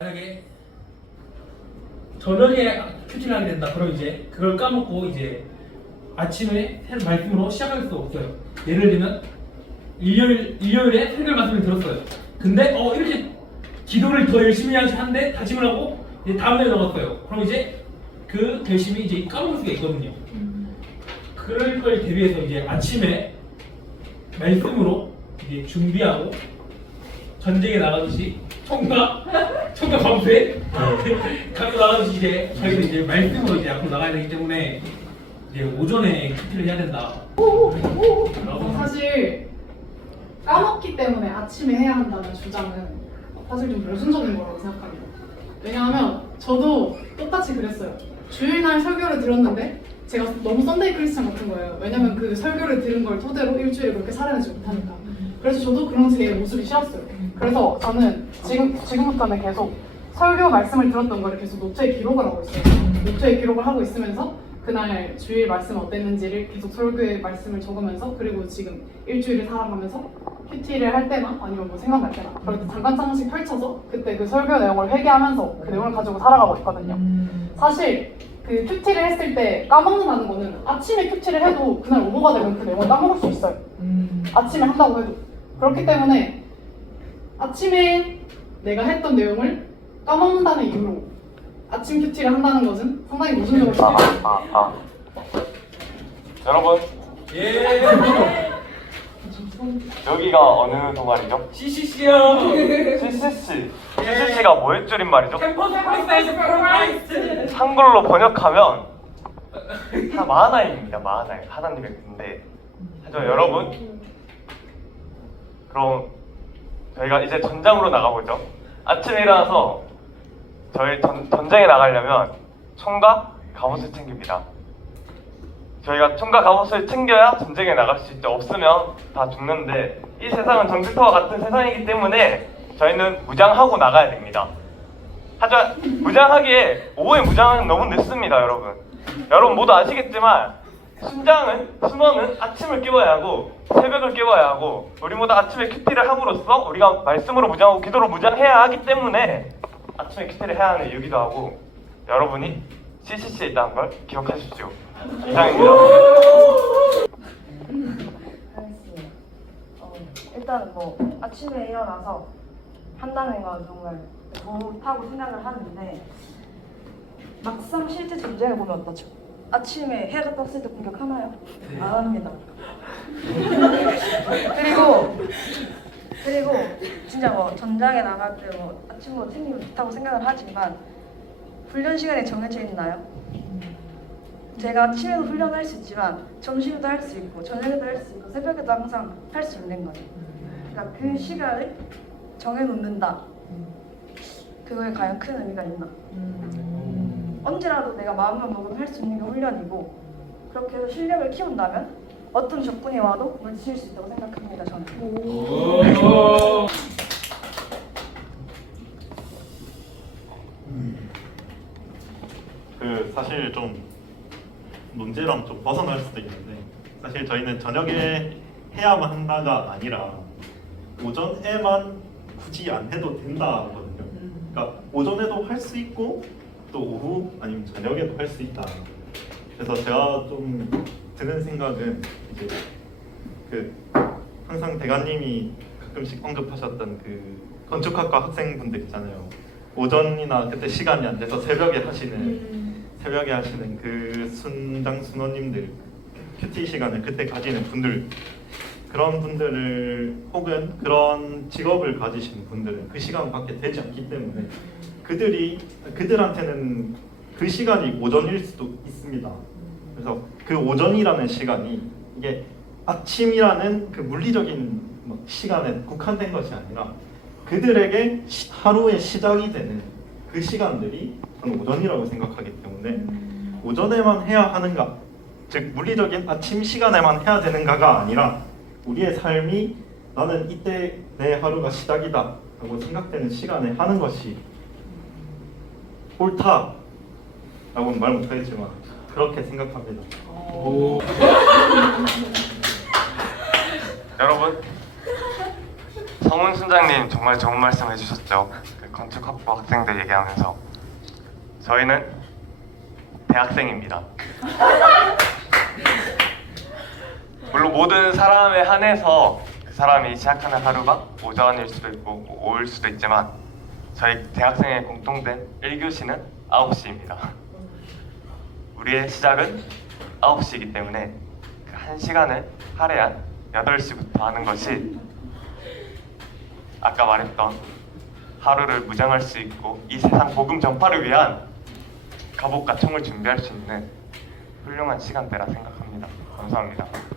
만약에 저녁에 큐티를 하게 된다. 그럼 이제 그걸 까먹고 이제 아침에 새로운 말씀으로 시작할 수 없어요. 예를 들면 일요일에 설교 말씀을 들었어요. 근데 이렇게 기도를 더 열심히 하는데 다짐을 하고 이제 다음날에 넘었어요. 그럼 이제 그 결심이 이제 까먹을 수가 있거든요. 그럴 걸 대비해서 이제 아침에 말씀으로 이제 준비하고 전쟁에 나가듯이 총각 방패 갖고 나가듯이 이제 저희는 이제 말씀으로 이제 앞으로 나가야 되기 때문에 이제 오전에 큐티를 해야 된다. 사실 까먹기 때문에 아침에 해야 한다는 주장은 사실 좀 모순적인 거라고 생각합니다. 왜냐하면 저도 똑같이 그랬어요. 주일날 설교를 들었는데 제가 너무 썬데이 크리스찬 같은 거예요. 왜냐면 그 설교를 들은 걸 토대로 일주일에 그렇게 살아내지 못하니까. 그래서 저도 그런 제 모습이 싫었어요. 그래서 저는 지금부터는 계속 설교 말씀을 들었던 거를 계속 노트에 기록을 하고 있어요. 노트에 기록을 하고 있으면서 그날 주일 말씀 어땠는지를 계속 설교의 말씀을 적으면서, 그리고 지금 일주일을 살아가면서 큐티를 할 때나 아니면 뭐 생각날 때나 그럴 때 잠깐씩 펼쳐서 그때 그 설교 내용을 회개하면서 그 내용을 가지고 살아가고 있거든요. 사실 그 큐티를 했을 때 까먹는다는 거는 아침에 큐티를 해도 그날 오후가 되면 그 내용을 까먹을 수 있어요. 아침에 한다고 해도. 그렇기 때문에 아침에 내가 했던 내용을 까먹는다는 이유로 아침 큐티를 한다는 것은 상당히 모순적으로 느껴져요. 여러분, 예. 여기가 어느 동아리죠? CCC요. CCC가 뭐의 줄임말이죠? 캠퍼스 프리사이즈 프로마이스. 한글로 번역하면 마하나임입니다. 마하나임, 하나님의 군대. 하지만 여러분, 그럼 저희가 이제 전장으로 나가보죠. 아침에 일어나서 저희 전쟁에 나가려면 총과 갑옷을 챙깁니다. 저희가 총과 갑옷을 챙겨야 전쟁에 나갈 수 있죠. 없으면 다 죽는데 이 세상은 전쟁터와 같은 세상이기 때문에 저희는 무장하고 나가야 됩니다. 하지만 무장하기에 오후에 무장은 너무 늦습니다. 여러분 모두 아시겠지만 순원은 아침을 깨워야 하고 새벽을 깨워야 하고 우리 모두 아침에 큐티를 함으로써 우리가 말씀으로 무장하고 기도로 무장해야 하기 때문에 아침에 큐티를 해야 하는 이유기도 하고, 여러분이 CCC에 있다는 걸 기억하십시오. 이상입니다. 알겠습니다. 일단 뭐 아침에 일어나서 한다는 건 정말 좋다고 생각을 하는데 막상 실제 전쟁을 보면 어떠죠? 아침에 해가 떴을 때 공격하나요? 안 합니다. 그리고 진짜 뭐 전장에 나갈 때 뭐 아침으로 챙기면 좋다고 생각을 하지만 훈련 시간이 정해져 있나요? 제가 아침에도 훈련을 할 수 있지만 점심에도 할 수 있고 저녁에도 할 수 있고 새벽에도 항상 할 수 있는 거예요. 그러니까 그 시간을 정해놓는다. 그거에 과연 큰 의미가 있나? 언제라도 내가 마음만 먹으면 할 수 있는 게 훈련이고, 그렇게 해서 실력을 키운다면 어떤 적군이 와도 물리칠 수 있다고 생각합니다. 저는. 사실 좀 논제랑 좀 벗어날 수도 있는데, 사실 저희는 저녁에 해야만 한다가 아니라 오전에만 굳이 안 해도 된다거든요. 그러니까 오전에도 할 수 있고 또 오후 아니면 저녁에도 할 수 있다. 그래서 제가 좀 드는 생각은 이제 항상 대가님이 가끔씩 언급하셨던 그 건축학과 학생분들 있잖아요. 오전이나 그때 시간이 안 돼서 새벽에 하시는 그 순장순원님들, 큐티 시간을 그때 가지는 분들, 그런 분들을 혹은 그런 직업을 가지신 분들은 그 시간밖에 되지 않기 때문에 그들한테는 그 시간이 오전일 수도 있습니다. 그래서 그 오전이라는 시간이 이게 아침이라는 그 물리적인 시간에 국한된 것이 아니라 그들에게 하루의 시작이 되는 그 시간들이 저는 오전이라고 생각하기 때문에 오전에만 해야 하는가, 즉 물리적인 아침 시간에만 해야 되는가가 아니라 우리의 삶이 나는 이때 내 하루가 시작이다 라고 생각되는 시간에 하는 것이 옳다 라고는 말 못하겠지만 그렇게 생각합니다. 여러분, 성훈 순장님 정말 좋은 말씀 해주셨죠. 건축학부 학생들 얘기하면서 저희는 대학생입니다. 물론 모든 사람에 한해서 그 사람이 시작하는 하루가 오전일 수도 있고 오후일 수도 있지만 저희 대학생의 공통된 1교시는 9시입니다. 우리의 시작은 9시이기 때문에 그 1시간을 할애한 8시부터 하는 것이 아까 말했던 하루를 무장할 수 있고 이 세상 복음 전파를 위한 갑옷과 총을 준비할 수 있는 훌륭한 시간대라 생각합니다. 감사합니다.